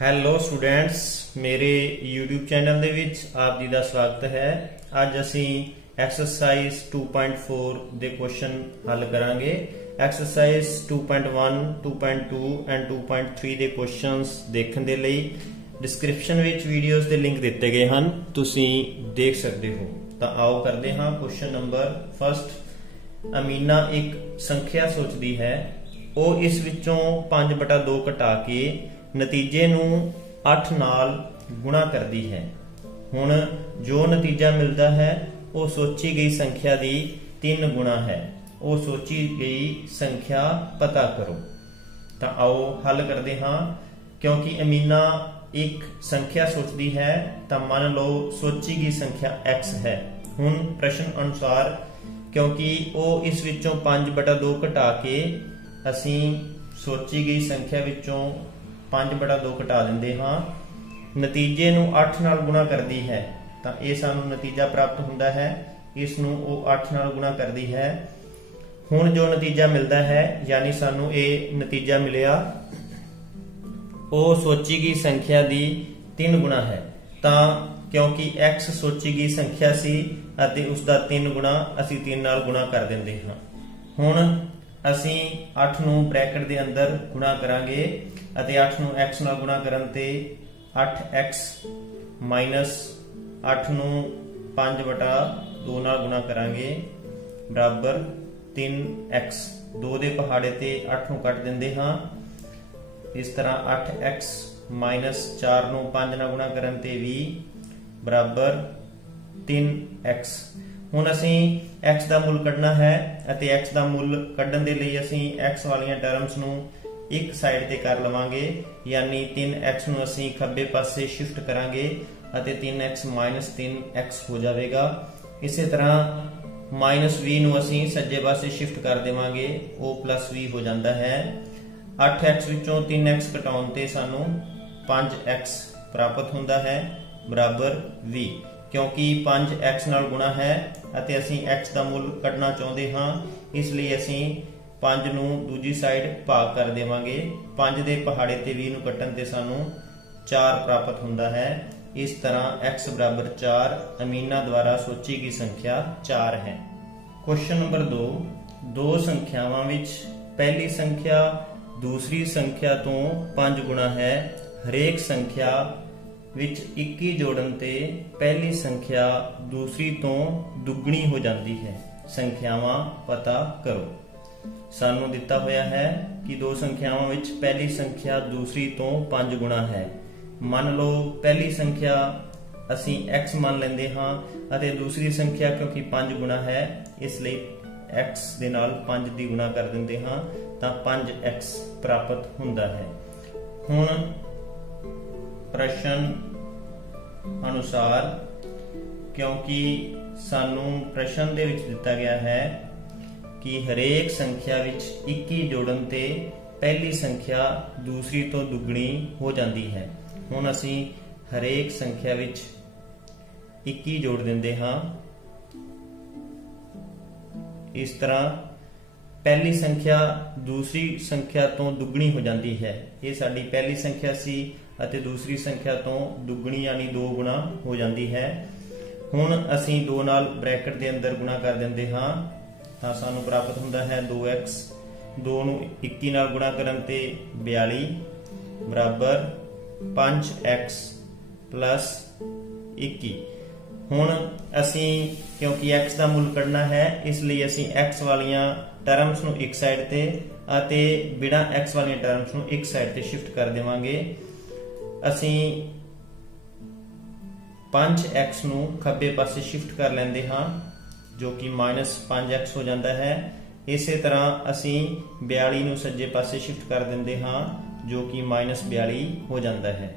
Hello students, ਮੇਰੇ YouTube channel ਦੇ ਵਿੱਚ ਆਪ ਜੀ ਦਾ ਸਵਾਗਤ ਹੈ। ਅੱਜ ਅਸੀਂ ਐਕਸਰਸਾਈਜ਼ 2.4 ਦੇ ਕੁਐਸਚਨ ਹੱਲ ਕਰਾਂਗੇ। ਐਕਸਰਸਾਈਜ਼ 2.1, 2.2 ਐਂਡ 2.3 ਦੇ ਕੁਐਸਚਨਸ ਦੇਖਣ ਦੇ ਲਈ ਡਿਸਕ੍ਰਿਪਸ਼ਨ ਵਿੱਚ ਵੀਡੀਓਜ਼ ਦੇ ਲਿੰਕ ਦਿੱਤੇ ਗਏ ਹਨ, ਤੁਸੀਂ ਦੇਖ ਸਕਦੇ ਹੋ। ਤਾਂ ਆਓ ਕਰਦੇ ਹਾਂ ਕੁਐਸਚਨ ਨੰਬਰ ਫਸਟ। ਅਮੀਨਾ ਇੱਕ ਸੰਖਿਆ ਸੋਚਦੀ ਹੈ, ਉਹ ਇਸ ਵਿੱਚੋਂ 5/2 ਘਟਾ ਕੇ ਨਤੀਜੇ ਨੂੰ 8 ਨਾਲ ਗੁਣਾ ਕਰਦੀ ਹੈ। ਹੁਣ ਜੋ ਨਤੀਜਾ ਮਿਲਦਾ ਹੈ ਉਹ ਸੋਚੀ ਗਈ ਸੰਖਿਆ ਦੀ 3 ਗੁਣਾ ਹੈ। ਉਹ ਸੋਚੀ ਗਈ ਸੰਖਿਆ ਪਤਾ ਕਰੋ। ਤਾਂ ਆਓ ਹੱਲ ਕਰਦੇ ਹਾਂ। ਕਿਉਂਕਿ ਅਮੀਨਾ ਇੱਕ ਸੰਖਿਆ ਸੋਚਦੀ ਹੈ ਤਾਂ ਮੰਨ ਲਓ ਸੋਚੀ ਗਈ ਸੰਖਿਆ x ਹੈ। ਹੁਣ ਪ੍ਰਸ਼ਨ ਅਨੁਸਾਰ ਕਿਉਂਕਿ ਉਹ ਇਸ ਵਿੱਚੋਂ 5/2 ਘਟਾ ਕੇ ਅਸੀਂ ਸੋਚੀ ਗਈ ਸੰਖਿਆ ਵਿੱਚੋਂ 5/2 ਘਟਾ ਦਿੰਦੇ ਹਾਂ, ਨਤੀਜੇ ਨੂੰ 8 ਨਾਲ ਗੁਣਾ ਕਰਦੀ ਹੈ ਤਾਂ ਇਹ ਸਾਨੂੰ ਨਤੀਜਾ ਪ੍ਰਾਪਤ ਹੁੰਦਾ ਹੈ। ਇਸ ਨੂੰ ਉਹ 8 ਨਾਲ ਗੁਣਾ ਕਰਦੀ ਹੈ। ਹੁਣ ਜੋ ਨਤੀਜਾ ਮਿਲਦਾ ਹੈ ਯਾਨੀ ਸਾਨੂੰ ਇਹ ਨਤੀਜਾ ਮਿਲਿਆ ਉਹ ਸੋਚੀ ਗਈ ਸੰਖਿਆ ਦੀ 3 ਗੁਣਾ ਹੈ। ਤਾਂ ਕਿਉਂਕਿ x ਸੋਚੀ ਗਈ ਸੰਖਿਆ ਸੀ ਅਤੇ ਉਸ ਦਾ 3 ਗੁਣਾ ਅਸੀਂ 3 ਨਾਲ ਗੁਣਾ ਕਰ ਦਿੰਦੇ ਹਾਂ। ਹੁਣ ਅਸੀਂ 8 ਨੂੰ ਬ੍ਰੈਕਟ ਦੇ ਅੰਦਰ ਗੁਣਾ ਕਰਾਂਗੇ ਅਤੇ 8 ਨੂੰ x ਨਾਲ ਗੁਣਾ ਕਰਨ ਤੇ 8x ਮਾਈਨਸ 8 ਨੂੰ 5/2 ਨਾਲ ਗੁਣਾ ਕਰਾਂਗੇ ਬਰਾਬਰ 3x। 2 ਦੇ ਪਹਾੜੇ ਤੇ 8 ਨੂੰ ਕੱਟ ਦਿੰਦੇ ਹਾਂ। ਇਸ ਤਰ੍ਹਾਂ 8x ਮਾਈਨਸ 4 ਨੂੰ 5 ਨਾਲ ਗੁਣਾ ਕਰਨ ਤੇ 20 ਬਰਾਬਰ 3x। ਹੁਣ ਅਸੀਂ x ਦਾ ਮੁੱਲ ਕੱਢਣਾ ਹੈ ਅਤੇ x ਦਾ ਮੁੱਲ ਕੱਢਣ ਦੇ ਲਈ ਅਸੀਂ x ਵਾਲੀਆਂ ਟਰਮਸ ਨੂੰ ਇੱਕ ਸਾਈਡ ਤੇ ਕਰ ਲਵਾਂਗੇ, ਯਾਨੀ 3x ਨੂੰ ਅਸੀਂ ਖੱਬੇ ਪਾਸੇ ਸ਼ਿਫਟ ਕਰਾਂਗੇ ਅਤੇ 3x ਮਾਈਨਸ 3x ਹੋ ਜਾਵੇਗਾ। ਇਸੇ ਤਰ੍ਹਾਂ -20 ਨੂੰ ਅਸੀਂ ਸੱਜੇ ਪਾਸੇ ਸ਼ਿਫਟ ਕਰ ਦੇਵਾਂਗੇ, ਉਹ +20 ਹੋ ਜਾਂਦਾ ਹੈ। 8x ਵਿੱਚੋਂ 3x ਘਟਾਉਣ ਤੇ ਸਾਨੂੰ 5x ਪ੍ਰਾਪਤ ਹੁੰਦਾ ਹੈ ਬਰਾਬਰ 20। ਕਿਉਂਕਿ 5x ਨਾਲ ਗੁਣਾ ਹੈ ਅਤੇ ਅਸੀਂ x ਦਾ ਮੁੱਲ ਕੱਢਣਾ ਚਾਹੁੰਦੇ ਹਾਂ, ਇਸ ਲਈ ਅਸੀਂ 5 ਨੂੰ ਦੂਜੀ ਸਾਈਡ ਭਾਗ ਕਰ ਦੇਵਾਂਗੇ। 5 ਦੇ ਪਹਾੜੇ ਤੇ 20 ਨੂੰ ਕੱਟਣ ਤੇ ਸਾਨੂੰ 4 ਪ੍ਰਾਪਤ ਹੁੰਦਾ ਹੈ। ਇਸ ਤਰ੍ਹਾਂ x ਬਰਾਬਰ 4 ਅਮੀਨਾ ਦੁਆਰਾ ਸੋਚੀ ਗਈ ਸੰਖਿਆ 4 ਹੈ। Question number 2। ਦੋ ਸੰਖਿਆਵਾਂ ਵਿੱਚ ਪਹਿਲੀ ਸੰਖਿਆ ਦੂਸਰੀ ਸੰਖਿਆ ਤੋਂ 5 ਗੁਣਾ ਹੈ। ਹਰੇਕ ਸੰਖਿਆ ਵਿੱਚ 21 ਜੋੜਨ ਤੇ ਪਹਿਲੀ ਸੰਖਿਆ ਦੂਸਰੀ ਤੋਂ ਦੁੱਗਣੀ ਹੋ ਜਾਂਦੀ ਹੈ। ਸੰਖਿਆਵਾਂ ਪਤਾ ਕਰੋ। ਸਾਨੂੰ ਦਿੱਤਾ ਹੋਇਆ ਹੈ ਕਿ ਦੋ ਸੰਖਿਆਵਾਂ ਵਿੱਚ ਪਹਿਲੀ ਸੰਖਿਆ ਦੂਸਰੀ ਤੋਂ 5 ਗੁਣਾ ਹੈ। ਮੰਨ ਲਓ ਪਹਿਲੀ ਸੰਖਿਆ ਅਸੀਂ x ਮੰਨ ਲੈਂਦੇ ਹਾਂ ਅਤੇ ਦੂਸਰੀ ਸੰਖਿਆ ਕਿਉਂਕਿ 5 ਗੁਣਾ ਹੈ ਇਸ ਲਈ x ਦੇ ਨਾਲ 5 ਦੀ ਗੁਣਾ ਕਰ ਦਿੰਦੇ ਹਾਂ ਤਾਂ 5x ਪ੍ਰਾਪਤ ਹੁੰਦਾ ਹੈ। ਹੁਣ ਪ੍ਰਸ਼ਨ ਅਨੁਸਾਰ ਕਿਉਂਕਿ ਸਾਨੂੰ ਪ੍ਰਸ਼ਨ ਦੇ ਵਿੱਚ ਦਿੱਤਾ ਗਿਆ ਹੈ ਕਿ ਹਰੇਕ ਸੰਖਿਆ ਵਿੱਚ 21 ਜੋੜਨ ਤੇ ਪਹਿਲੀ ਸੰਖਿਆ ਦੂਸਰੀ ਤੋਂ ਦੁੱਗਣੀ ਹੋ ਜਾਂਦੀ ਹੈ। ਹੁਣ ਅਸੀਂ ਹਰੇਕ ਸੰਖਿਆ ਵਿੱਚ 21 ਜੋੜ ਦਿੰਦੇ ਹਾਂ। ਇਸ ਤਰ੍ਹਾਂ ਪਹਿਲੀ ਸੰਖਿਆ ਦੂਸਰੀ ਸੰਖਿਆ ਤੋਂ ਦੁੱਗਣੀ ਹੋ ਜਾਂਦੀ ਹੈ। ਇਹ ਸਾਡੀ ਪਹਿਲੀ ਸੰਖਿਆ ਸੀ ਅਤੇ ਦੂਸਰੀ ਸੰਖਿਆ ਤੋਂ ਦੁੱਗਣੀ ਯਾਨੀ 2 ਗੁਣਾ ਹੋ ਜਾਂਦੀ ਹੈ। ਹੁਣ ਅਸੀਂ 2 ਨਾਲ ਬ੍ਰੈਕਟ ਦੇ ਅੰਦਰ ਗੁਣਾ ਕਰ ਦਿੰਦੇ ਹਾਂ ਤਾਂ ਸਾਨੂੰ ਪ੍ਰਾਪਤ ਹੁੰਦਾ ਹੈ 2x। 2 ਨੂੰ 21 ਨਾਲ ਗੁਣਾ ਕਰਨ ਤੇ 42 ਬਰਾਬਰ 5x plus 21। ਹੁਣ ਅਸੀਂ ਕਿਉਂਕਿ x ਦਾ ਮੁੱਲ ਕੱਢਣਾ ਹੈ ਇਸ ਲਈ ਅਸੀਂ x ਵਾਲੀਆਂ ਟਰਮਸ ਨੂੰ ਇੱਕ ਸਾਈਡ ਤੇ ਅਤੇ ਬਿਨਾਂ x ਵਾਲੀਆਂ ਟਰਮਸ ਨੂੰ ਇੱਕ ਸਾਈਡ ਤੇ ਸ਼ਿਫਟ ਕਰ ਦੇਵਾਂਗੇ। ਅਸੀਂ 5x ਨੂੰ ਖੱਬੇ ਪਾਸੇ ਸ਼ਿਫਟ ਕਰ ਲੈਂਦੇ ਹਾਂ ਜੋ ਕਿ -5x ਹੋ ਜਾਂਦਾ ਹੈ। ਇਸੇ ਤਰ੍ਹਾਂ ਅਸੀਂ 42 ਨੂੰ ਸੱਜੇ ਪਾਸੇ ਸ਼ਿਫਟ ਕਰ ਦਿੰਦੇ ਹਾਂ ਜੋ ਕਿ -42 ਹੋ ਜਾਂਦਾ ਹੈ।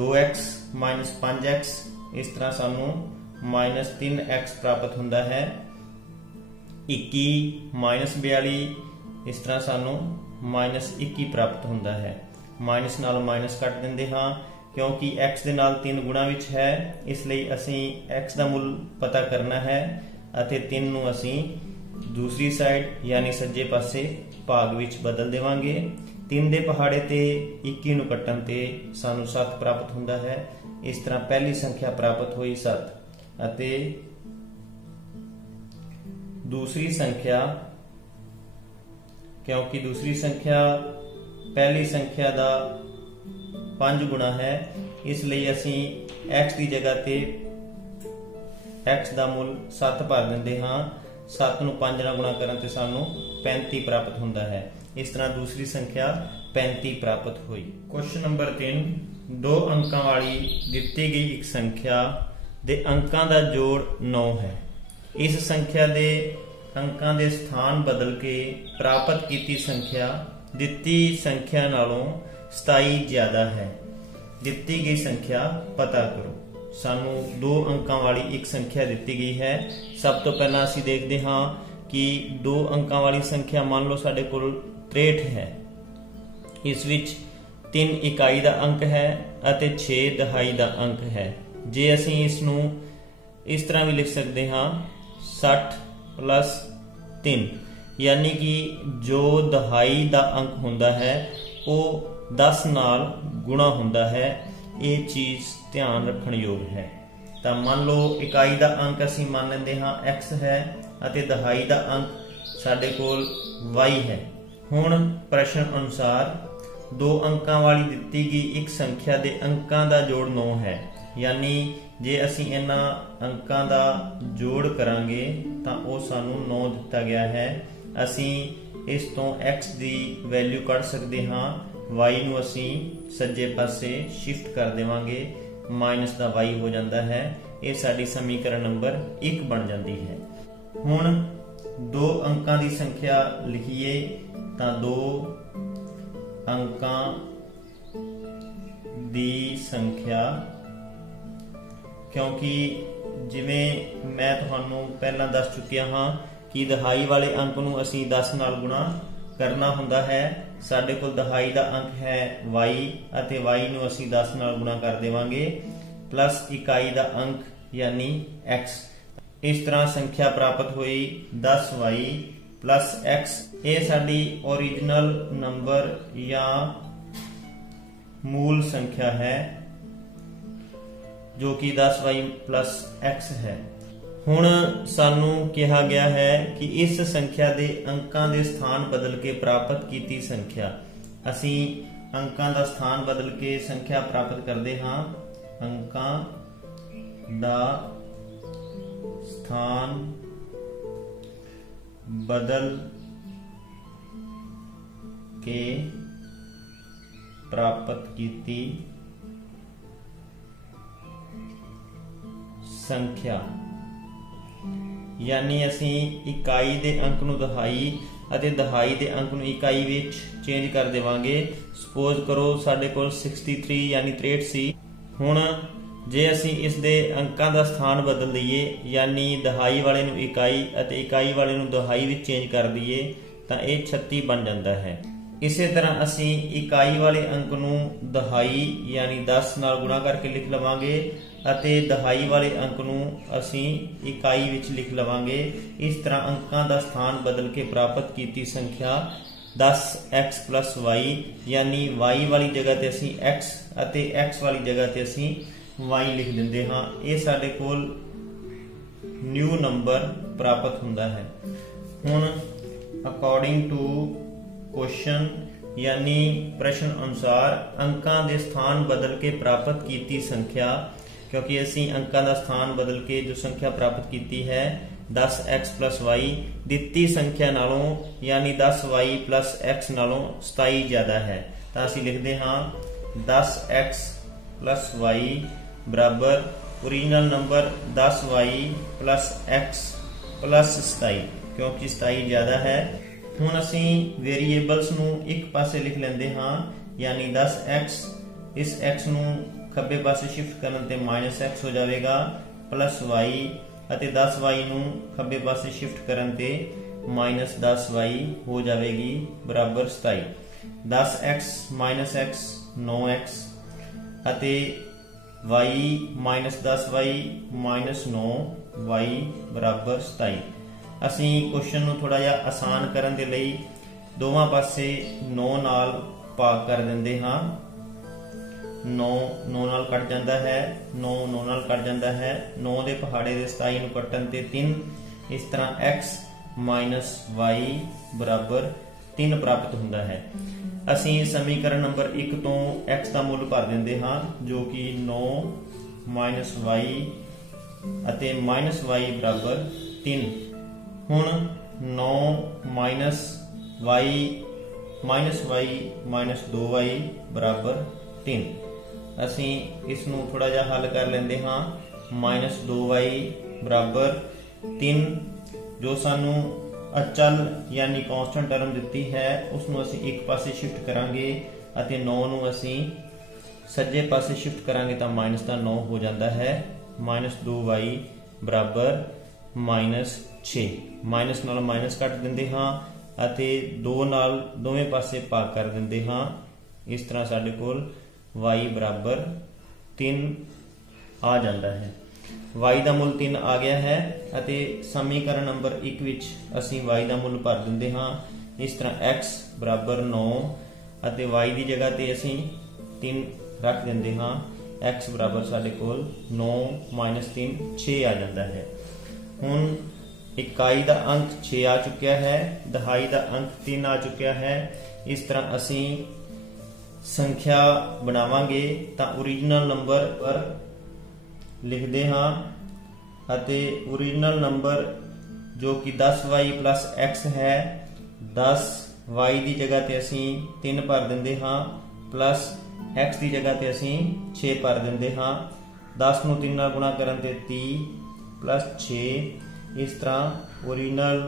2x - 5x ਇਸ ਤਰ੍ਹਾਂ ਸਾਨੂੰ -3x ਪ੍ਰਾਪਤ ਹੁੰਦਾ ਹੈ। 21 - 42 ਇਸ ਤਰ੍ਹਾਂ ਸਾਨੂੰ -21 ਪ੍ਰਾਪਤ ਹੁੰਦਾ ਹੈ। ਮਾਈਨਸ ਨਾਲ ਮਾਈਨਸ ਕੱਟ ਦਿੰਦੇ ਹਾਂ। ਕਿਉਂਕਿ x ਦੇ ਨਾਲ 3 ਗੁਣਾ ਵਿੱਚ ਹੈ ਇਸ ਲਈ ਅਸੀਂ x ਦਾ ਮੁੱਲ ਪਤਾ ਕਰਨਾ ਹੈ ਅਤੇ 3 ਨੂੰ ਅਸੀਂ ਦੂਸਰੀ ਸਾਈਡ ਯਾਨੀ ਸੱਜੇ ਪਾਸੇ ਭਾਗ ਵਿੱਚ ਬਦਲ ਦੇਵਾਂਗੇ। 3 ਦੇ ਪਹਾੜੇ ਤੇ 21 ਨੂੰ ਕੱਟਣ ਤੇ ਸਾਨੂੰ 7 ਪ੍ਰਾਪਤ ਹੁੰਦਾ ਹੈ। ਇਸ ਤਰ੍ਹਾਂ ਪਹਿਲੀ ਸੰਖਿਆ ਪ੍ਰਾਪਤ ਹੋਈ 7 ਅਤੇ दूसरी संख्या, क्योंकि दूसरी संख्या पहली संख्या का 5 गुणा है, इसलिए असी x की जगह ते x का मुल 7 भर देंगे हाँ। 7 नूं 5 नाल गुणा करन ते सानू 35 प्राप्त होता है। इस तरह दूसरी संख्या 35 प्राप्त हुई। क्वेश्चन नंबर 3, 2 अंकों वाली दिती गई एक संख्या दे अंकों का जोड़ 9 है। इस संख्या दे अंकों के स्थान बदल के प्राप्त की संख्या दिती संख्या नालों 27 ज्यादा है। दिती गई संख्या पता करो। सानू 2 अंकों वाली एक संख्या दी गई है। सब तो पहला असी देखते हाँ कि 2 अंकों वाली संख्या मान लो साडे कोल 63 है। इस विच 3 इकाई का अंक है अते 6 दहाई का अंक है। जे असी इसनू इस तरह भी लिख सकते हाँ 60 प्लस 3, यानी कि जो दहाई का अंक होंदा है वो 10 नाल गुणा होंदा है। ये चीज़ ध्यान रखण योग है। तो मान लो इकाई का अंक असी मान लेंदे हाँ x है अते दहाई का अंक साडे कोल y है। हुण प्रश्न अनुसार 2 अंकों वाली दिती गई एक संख्या के अंकों का जोड़ 9 है, यानी जे असी इन्हां अंकों का जोड़ करांगे तो वो सानू 9 दिता गया है। असी इस तो x की वैल्यू कढ़ सकते हाँ। y नू असी सज्जे पासे शिफ्ट कर देवांगे, माइनस का y हो जाता है। ये साडी समीकरण नंबर 1 बन जाती है। हुण 2 अंकों की संख्या लिखिए तो 2 अंकों की संख्या, क्योंकि जिवें मैं तुहानू पहला दस चुकिया हाँ कि दहाई वाले अंक नू असी 10 नाल गुणा करना हुंदा है। साडे कोल दहाई का अंक है y अते y नू असी 10 नाल गुणा कर देवांगे प्लस इकाई का अंक यानी x। इस तरह संख्या प्राप्त हुई 10y प्लस x। ये साडी ओरिजिनल नंबर या मूल संख्या है जो कि 10y प्लस x है। हुण सानू कहा गया है कि इस संख्या के अंकों के स्थान बदल के प्राप्त की संख्या। असी अंकों का स्थान बदल के संख्या प्राप्त करते हाँ। अंकों का स्थान बदल के प्राप्त की संख्या, यानी असी इकाई के अंक नू दहाई अते दहाई के अंक नू इकाई विच चेंज कर देवांगे। सपोज करो साडे कोल 63 यानी 63 सी। हुण जे असी इस दे अंकों का स्थान बदल दईए, यानी दहाई वाले नू इकाई अते इकाई वाले नू दहाई विच चेंज कर दईए तो यह 36 बन जाता है। इसे तरह असी इकाई वाले अंक नू दहाई यानी 10 नाल गुणा करके लिख लवांगे अते दहाई वाले अंक नू असी इकाई विच लिख लवांगे। इस तरह अंकों का स्थान बदल के प्राप्त की संख्या 10x प्लस y, यानी y वाली जगह ते असी x अते x वाली जगह ते असी y लिख देंदे हाँ। ये साडे कोल न्यू नंबर प्राप्त हुंदा है। हुण अकॉर्डिंग टू क्वेश्चन यानी प्रश्न अनुसार अंकों के स्थान बदल के प्राप्त की संख्या, क्योंकि असी अंकों का स्थान बदल के जो संख्या प्राप्त की है 10x प्लस वाई दिती संख्या नालों यानी 10y प्लस x नालों 27 ज्यादा है। तो असी लिखते हाँ 10x प्लस वाई बराबर original number 10y plus x plus 27, क्योंकि 27 ज्यादा है। हुण असी वेरीएबल्स नू एक पासे लिख लेंदे हाँ, यानी 10x इस x नू खब्बे पासे शिफ्ट करन ते माइनस x हो जाएगा प्लस y अते 10y नू खब्बे पासे शिफ्ट करन ते माइनस 10y हो जाएगी बराबर 27। 10x माइनस x 9x अते y minus 10y minus 9y बराबर 27। असी क्वेश्चन नू थोड़ा जिहा आसान करन दे लई ਦੋਵਾਂ ਪਾਸੇ 9 ਨਾਲ ਭਾਗ ਕਰ ਦਿੰਦੇ ਹਾਂ। 9 9 ਨਾਲ ਕੱਟ ਜਾਂਦਾ ਹੈ, 9 9 ਨਾਲ ਕੱਟ ਜਾਂਦਾ ਹੈ। 9 ਦੇ ਪਹਾੜੇ ਦੇ 27 ਨੂੰ ਕੱਟਣ ਤੇ 3। ਇਸ ਤਰ੍ਹਾਂ x ਮਾਈਨਸ y ਬਰਾਬਰ 3 ਪ੍ਰਾਪਤ ਹੁੰਦਾ ਹੈ। ਅਸੀਂ ਸਮੀਕਰਨ ਨੰਬਰ 1 ਤੋਂ x ਦਾ ਮੁੱਲ ਭਰ ਦਿੰਦੇ ਹਾਂ, ਜੋ ਕਿ 9 ਮਾਈਨਸ y ਅਤੇ ਮਾਈਨਸ y ਬਰਾਬਰ 3। ਹੁਣ 9 ਮਾਈਨਸ y ਮਾਈਨਸ 2y ਬਰਾਬਰ 3। ਅਸੀਂ ਇਸ ਨੂੰ ਥੋੜਾ ਜਿਹਾ ਹੱਲ ਕਰ ਲੈਂਦੇ ਹਾਂ। ਮਾਈਨਸ 2y ਬਰਾਬਰ 3। ਜੋ ਸਾਨੂੰ ਅਚਲ ਯਾਨੀ ਕੌਂਸਟੈਂਟ ਟਰਮ ਦਿੱਤੀ ਹੈ ਉਸ ਨੂੰ ਅਸੀਂ ਇੱਕ ਪਾਸੇ ਸ਼ਿਫਟ ਕਰਾਂਗੇ ਅਤੇ 9 ਨੂੰ ਅਸੀਂ ਸੱਜੇ ਪਾਸੇ ਸ਼ਿਫਟ ਕਰਾਂਗੇ ਤਾਂ ਮਾਈਨਸ ਦਾ 9 ਹੋ ਜਾਂਦਾ ਹੈ। ਮਾਈਨਸ 2y ਬਰਾਬਰ ਮਾਈਨਸ 6। ਮਾਈਨਸ ਨਾਲ ਮਾਈਨਸ ਕੱਟ ਦਿੰਦੇ ਹਾਂ ਅਤੇ 2 ਨਾਲ ਦੋਵੇਂ ਪਾਸੇ ਭਾਗ ਕਰ ਦਿੰਦੇ ਹਾਂ। ਇਸ ਤਰ੍ਹਾਂ ਸਾਡੇ ਕੋਲ y ਬਰਾਬਰ 3 ਆ ਜਾਂਦਾ ਹੈ। y ਦਾ ਮੁੱਲ 3 ਆ ਗਿਆ ਹੈ ਅਤੇ ਸਮੀਕਰਨ ਨੰਬਰ 1 ਵਿੱਚ ਅਸੀਂ y ਦਾ ਮੁੱਲ ਭਰ ਦਿੰਦੇ ਹਾਂ। ਇਸ ਤਰ੍ਹਾਂ x ਬਰਾਬਰ 9 ਅਤੇ y ਦੀ ਜਗ੍ਹਾ ਤੇ ਅਸੀਂ 3 ਰੱਖ ਦਿੰਦੇ ਹਾਂ। x ਬਰਾਬਰ ਸਾਡੇ ਕੋਲ 9 ਮਾਈਨਸ 3 6 ਆ ਜਾਂਦਾ ਹੈ। ਹੁਣ ਇਕਾਈ ਦਾ ਅੰਕ 6 ਆ ਚੁੱਕਿਆ ਹੈ, ਦਹਾਈ ਦਾ ਅੰਕ 3 ਆ ਚੁੱਕਿਆ ਹੈ। ਇਸ ਤਰ੍ਹਾਂ ਅਸੀਂ ਸੰਖਿਆ ਬਣਾਵਾਂਗੇ ਤਾਂ ਓਰੀਜਨਲ ਨੰਬਰ ਪਰ ਲਿਖਦੇ ਹਾਂ ਅਤੇ ਓਰੀਜਨਲ ਨੰਬਰ ਜੋ ਕਿ 10y plus x ਹੈ, 10y ਦੀ ਜਗ੍ਹਾ ਤੇ ਅਸੀਂ 3 ਭਰ ਦਿੰਦੇ ਹਾਂ ਪਲੱਸ x ਦੀ ਜਗ੍ਹਾ ਤੇ ਅਸੀਂ 6 ਭਰ ਦਿੰਦੇ ਹਾਂ। 10 ਨੂੰ 3 ਨਾਲ ਗੁਣਾ ਕਰਨ ਤੇ 30 ਪਲੱਸ 6। ਇਸ ਤਰ੍ਹਾਂ ਓਰੀਜਨਲ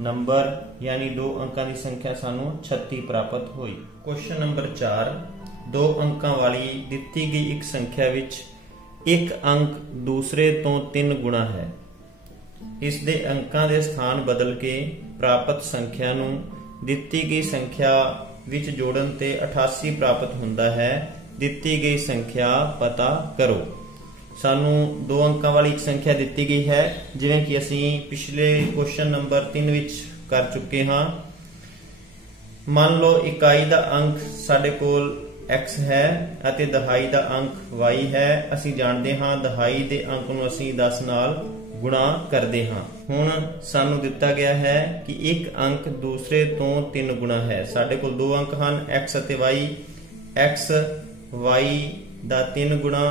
ਨੰਬਰ ਯਾਨੀ 2 ਅੰਕਾਂ ਦੀ ਸੰਖਿਆ ਸਾਨੂੰ 36 ਪ੍ਰਾਪਤ ਹੋਈ। ਕੁਐਸਚਨ ਨੰਬਰ 4, 2 ਅੰਕਾਂ ਵਾਲੀ ਦਿੱਤੀ ਗਈ ਇੱਕ ਸੰਖਿਆ ਵਿੱਚ ਇੱਕ ਅੰਕ ਦੂਸਰੇ ਤੋਂ 3 ਗੁਣਾ ਹੈ। ਇਸ ਦੇ ਅੰਕਾਂ ਦੇ ਸਥਾਨ ਬਦਲ ਕੇ ਪ੍ਰਾਪਤ ਸੰਖਿਆ ਨੂੰ ਦਿੱਤੀ ਗਈ ਸੰਖਿਆ ਵਿੱਚ ਜੋੜਨ ਤੇ 88 ਪ੍ਰਾਪਤ ਹੁੰਦਾ ਹੈ। ਦਿੱਤੀ ਗਈ ਸੰਖਿਆ ਪਤਾ ਕਰੋ। ਸਾਨੂੰ 2 ਅੰਕਾਂ ਵਾਲੀ ਇੱਕ ਸੰਖਿਆ ਦਿੱਤੀ ਗਈ ਹੈ, ਜਿਵੇਂ ਕਿ ਅਸੀਂ ਪਿਛਲੇ ਕੁਐਸਚਨ ਨੰਬਰ 3 ਵਿੱਚ ਕਰ ਚੁੱਕੇ ਹਾਂ। ਮੰਨ ਲਓ ਇਕਾਈ ਦਾ ਅੰਕ ਸਾਡੇ ਕੋਲ x ਹੈ ਅਤੇ ਦਹਾਈ ਦਾ ਅੰਕ y ਹੈ। ਅਸੀਂ ਜਾਣਦੇ ਹਾਂ ਦਹਾਈ ਦੇ ਅੰਕ ਨੂੰ ਅਸੀਂ 10 ਨਾਲ ਗੁਣਾ ਕਰਦੇ ਹਾਂ। ਹੁਣ ਸਾਨੂੰ ਦਿੱਤਾ ਗਿਆ ਹੈ ਕਿ ਇੱਕ ਅੰਕ ਦੂਸਰੇ ਤੋਂ 3 ਗੁਣਾ ਹੈ। ਸਾਡੇ ਕੋਲ 2 ਅੰਕ ਹਨ x ਅਤੇ y। x y ਦਾ 3 ਗੁਣਾ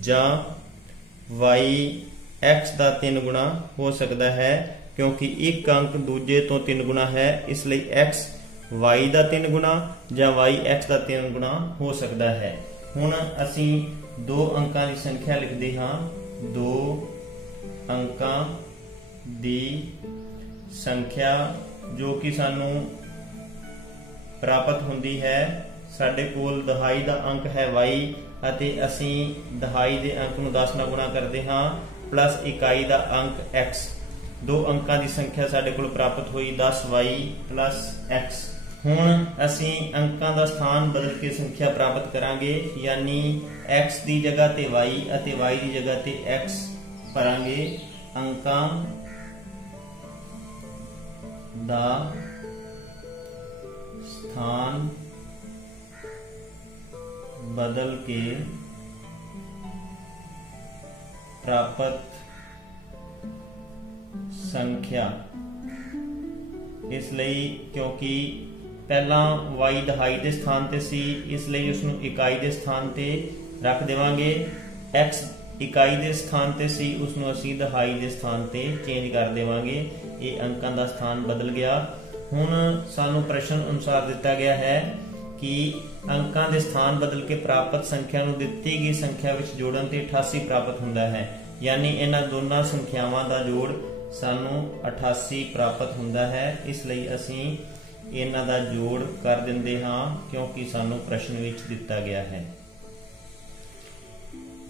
ਜਾਂ y x ਦਾ 3 ਗੁਣਾ ਹੋ ਸਕਦਾ ਹੈ, ਕਿਉਂਕਿ ਇੱਕ ਅੰਕ ਦੂਜੇ ਤੋਂ 3 ਗੁਣਾ ਹੈ। ਇਸ ਲਈ x y ਦਾ 3 ਗੁਣਾ ਜਾਂ y x ਦਾ 3 ਗੁਣਾ ਹੋ ਸਕਦਾ ਹੈ। ਹੁਣ ਅਸੀਂ 2 ਅੰਕਾਂ ਦੀ ਸੰਖਿਆ ਲਿਖਦੇ ਹਾਂ। 2 ਅੰਕਾਂ ਦੀ ਸੰਖਿਆ ਜੋ ਕਿ ਸਾਨੂੰ ਪ੍ਰਾਪਤ ਹੁੰਦੀ ਹੈ। ਸਾਡੇ ਕੋਲ ਦਹਾਈ ਦਾ ਅੰਕ ਹੈ y ਅਤੇ ਅਸੀਂ ਦਹਾਈ ਦੇ ਅੰਕ ਨੂੰ 10 ਨਾਲ ਗੁਣਾ ਕਰਦੇ ਹਾਂ ਪਲੱਸ ਇਕਾਈ ਦਾ ਅੰਕ x। 2 ਅੰਕਾਂ ਦੀ ਸੰਖਿਆ ਸਾਡੇ ਕੋਲ ਪ੍ਰਾਪਤ ਹੋਈ 10y plus x। ਹੁਣ ਅਸੀਂ ਅੰਕਾਂ ਦਾ ਸਥਾਨ ਬਦਲ ਕੇ ਸੰਖਿਆ ਪ੍ਰਾਪਤ ਕਰਾਂਗੇ, ਯਾਨੀ x ਦੀ ਜਗ੍ਹਾ ਤੇ y ਅਤੇ y ਦੀ ਜਗ੍ਹਾ ਤੇ x ਭਰਾਂਗੇ। ਅੰਕਾਂ ਦਾ ਸਥਾਨ बदल के प्राप्त संख्या। इस ਲਈ क्योंकि पहला y दहाई के स्थान ते सी, इसलिए उसनू इकाई के स्थान ते रख देवांगे। x इकाई के स्थान ते सी, उसनू असी दहाई के स्थान ते चेंज कर देवांगे। ये अंकां दा स्थान बदल गया। हुण सानू प्रश्न अनुसार दिता गया है कि अंकां दे स्थान बदल के प्राप्त संख्या ਨੂੰ ਦਿੱਤੀ ਗਈ ਸੰਖਿਆ ਵਿੱਚ ਜੋੜਨ ਤੇ 88 ਪ੍ਰਾਪਤ ਹੁੰਦਾ ਹੈ। ਯਾਨੀ ਇਹਨਾਂ ਦੋਨਾਂ ਸੰਖਿਆਵਾਂ ਦਾ ਜੋੜ ਸਾਨੂੰ 88 ਪ੍ਰਾਪਤ ਹੁੰਦਾ ਹੈ। ਇਸ ਲਈ ਅਸੀਂ ਇਹਨਾਂ ਦਾ ਜੋੜ ਕਰ ਦਿੰਦੇ ਹਾਂ, ਕਿਉਂਕਿ ਸਾਨੂੰ ਪ੍ਰਸ਼ਨ ਵਿੱਚ ਦਿੱਤਾ ਗਿਆ ਹੈ।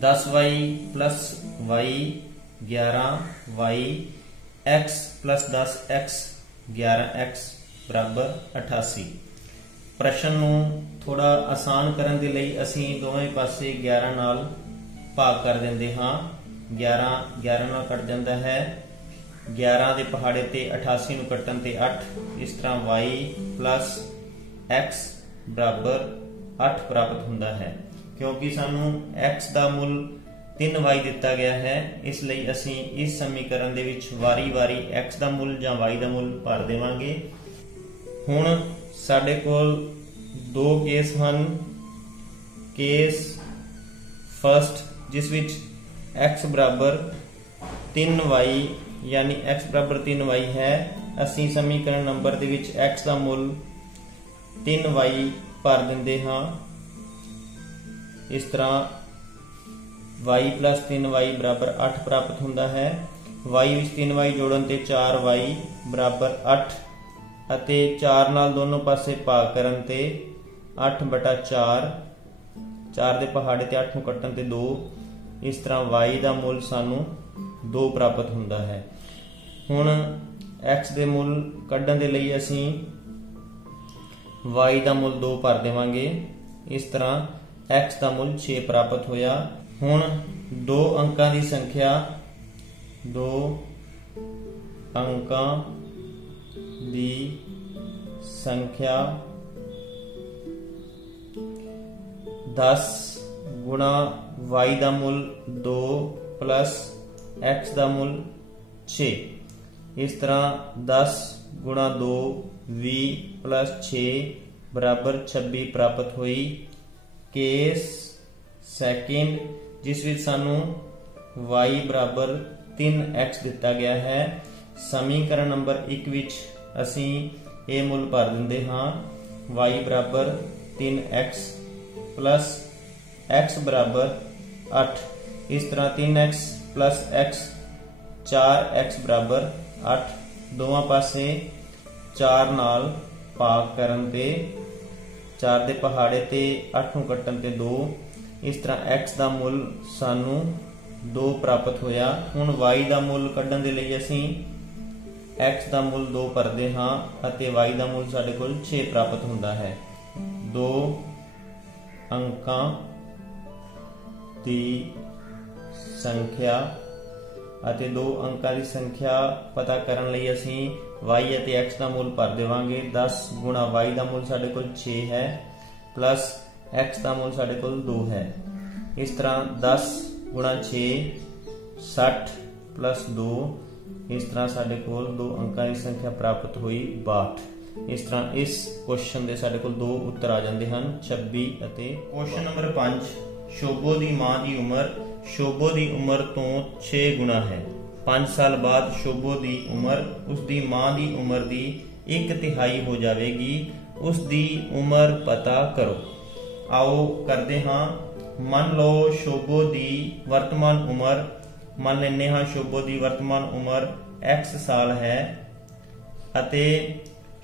10y plus y 11y x plus 10x 11x बराबर 88। प्रश्न ਨੂੰ थोड़ा आसान ਕਰਨ ਦੇ ਲਈ ਅਸੀਂ ਦੋਵੇਂ ਪਾਸੇ 11 ਨਾਲ ਭਾਗ ਕਰ ਦਿੰਦੇ ਹਾਂ। 11 11 ਨਾਲ ਕੱਟ ਜਾਂਦਾ ਹੈ 11 ਦੇ ਪਹਾੜੇ ਤੇ 88 ਨੂੰ ਕੱਟਣ ਤੇ 8। ਇਸ ਤਰ੍ਹਾਂ y plus x ਬਰਾਬਰ 8 ਪ੍ਰਾਪਤ ਹੁੰਦਾ ਹੈ। ਕਿਉਂਕਿ ਸਾਨੂੰ x ਦਾ ਮੁੱਲ 3y ਦਿੱਤਾ ਗਿਆ ਹੈ, ਇਸ ਲਈ ਅਸੀਂ ਇਸ ਸਮੀਕਰਨ ਦੇ ਵਿੱਚ ਵਾਰੀ-ਵਾਰੀ x ਦਾ ਮੁੱਲ ਜਾਂ y ਦਾ ਮੁੱਲ ਭਰ ਦੇਵਾਂਗੇ। ਹੁਣ ਸਾਡੇ ਕੋਲ ਦੋ ਕੇਸ ਹਨ। ਕੇਸ ਫਸਟ, ਜਿਸ ਵਿੱਚ x ਬਰਾਬਰ 3y यानी x बराबर 3y है। असी समीकरण नंबर दे विच x का मुल 3y भर देंदे हाँ। इस तरह y प्लस 3y बराबर 8 प्राप्त होंदा है। y विच 3y जोड़न ते 4y बराबर 8 अते 4 नाल दोनों पासे भाग करन ते 8/4, 4 दे पहाड़े ते 8 नूं कट्टन ते 2। इस तरह y का मुल सानू 2 प्राप्त होंदा है। हुण x दे मुल कड्ढण दे लई असीं y का मुल 2 भर देवांगे। इस तरह x का मुल 6 प्राप्त होया। हुण दो अंकां दी संख्या 10 गुणा y का मुल 2 प्लस x का मुल 6। इस तरह 10 गुणा 2 20 प्लस 6 बराबर 26 प्राप्त हुई। केस सैकेंड, जिस विच सानू y बराबर 3x दिता गया है। समीकरण नंबर 1 विच असीं ये मुल भर दिंदे हाँ। y बराबर 3x प्लस x बराबर 8। इस तरह 3x प्लस x 4x बराबर 8। दोवां पासे 4 नाल भाग करन ते 4 दे पहाड़े ते 8 नूं कट्टन ते 2। इस तरह x का मुल सानू 2 प्राप्त होया। हुण y का मुल कड्ढण दे लई असीं x का मुल 2 भरदे हाँ अते y का मुल साडे कोल 6 प्राप्त हुंदा है। दो अंकां दी संख्या ਅਤੇ दो अंकां की संख्या पता करन लई असीं y ਅਤੇ x का मुल भर देवांगे। 10 गुणा y का मुल साडे कोल 6 है प्लस x का मुल साडे कोल 2 है। इस तरह 10 गुणा 6 60 प्लस 2। इस तरह साडे कोल दो अंकां की संख्या प्राप्त हुई 62। इस तरह इस क्वेश्चन दे साडे कोल दो उत्तर आ जांदे हन 26 ਅਤੇ। क्वेश्चन नंबर 5, शोभो दी मां दी उमर शोभो दी उमर तो 6 गुणा है। 5 साल बाद शोभो दी उमर उसदी मां दी उमर दी 1/3 हो जाएगी। उसदी उमर पता करो। आओ करते हाँ। मन लो शोभो दी वर्तमान उमर, मान लेने हाँ शोभो दी वर्तमान उमर x साल है अते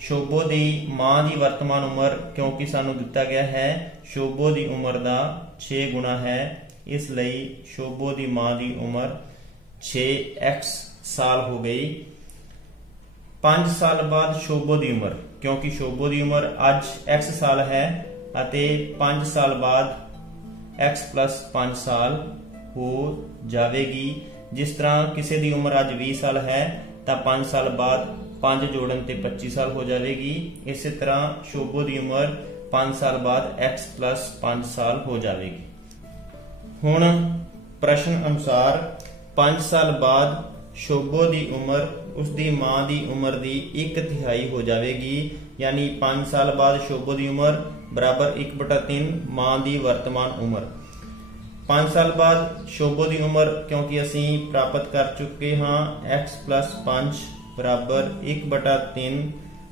शोभो दी मां दी वर्तमान उमर, क्योंकि सानू दिता गया है शोभो दी उमर दा 6 गुणा है, इसलिए शोभो दी मां दी उमर 6x साल हो गई। 5 साल बाद शोभो दी उमर, क्योंकि शोभो दी उमर अज x साल है अते 5 साल बाद x प्लस 5 साल हो जाएगी। जिस तरह किसी दी उमर अज 20 साल है तो 5 साल बाद 5 जोड़न ते 25 साल हो जाएगी। इसी तरह शोभो दी उमर 5 साल बाद x प्लस 5 साल हो जाएगी। हुण प्रश्न अनुसार 5 साल बाद शोभो दी उमर उसदी मां दी उमर दी 1/3 हो जाएगी। यानी 5 साल बाद शोभो दी उमर बराबर 1/3 मां दी वर्तमान उमर। 5 साल बाद शोभो दी उमर, क्योंकि असी प्राप्त कर चुके हाँ x प्लस 5 बराबर 1/3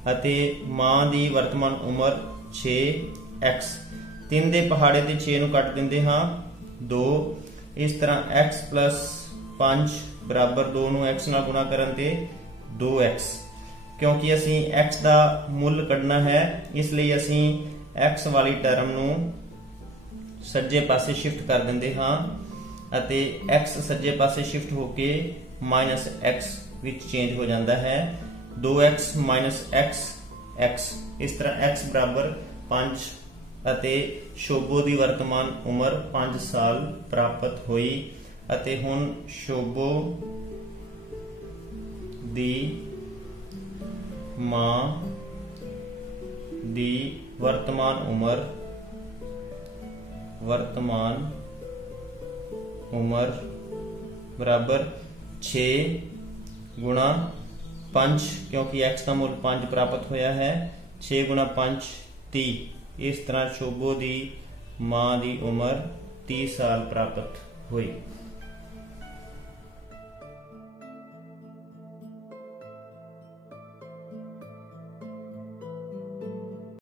अते मां दी वर्तमान उमर 6x। 3 दे पहाड़े ते 6 नूं कट दिंदे हाँ 2। इस तरह x प्लस 5 बराबर 2 नूं x नाल गुणा करन ते 2x। क्योंकि असी x का मुल कढ़ना है, इसलिए असी x वाली टर्म नूं सज्जे पासे शिफ्ट कर देंदे हाँ अते x सज्जे पासे शिफ्ट होके माइनस x विच चेंज हो जाता है। 2x minus x x। इस तरह x बराबर 5 अते शोभो दी वर्तमान उमर 5 साल प्राप्त हुई। अते हुण शोभो दी मां दी वर्तमान उम्र बराबर 6 गुणा 5, क्योंकि x का मूल 5 प्राप्त होया है। 6 गुणा 5 30। इस तरह शोभो दी मां दी उम्र 30 साल प्राप्त हुई।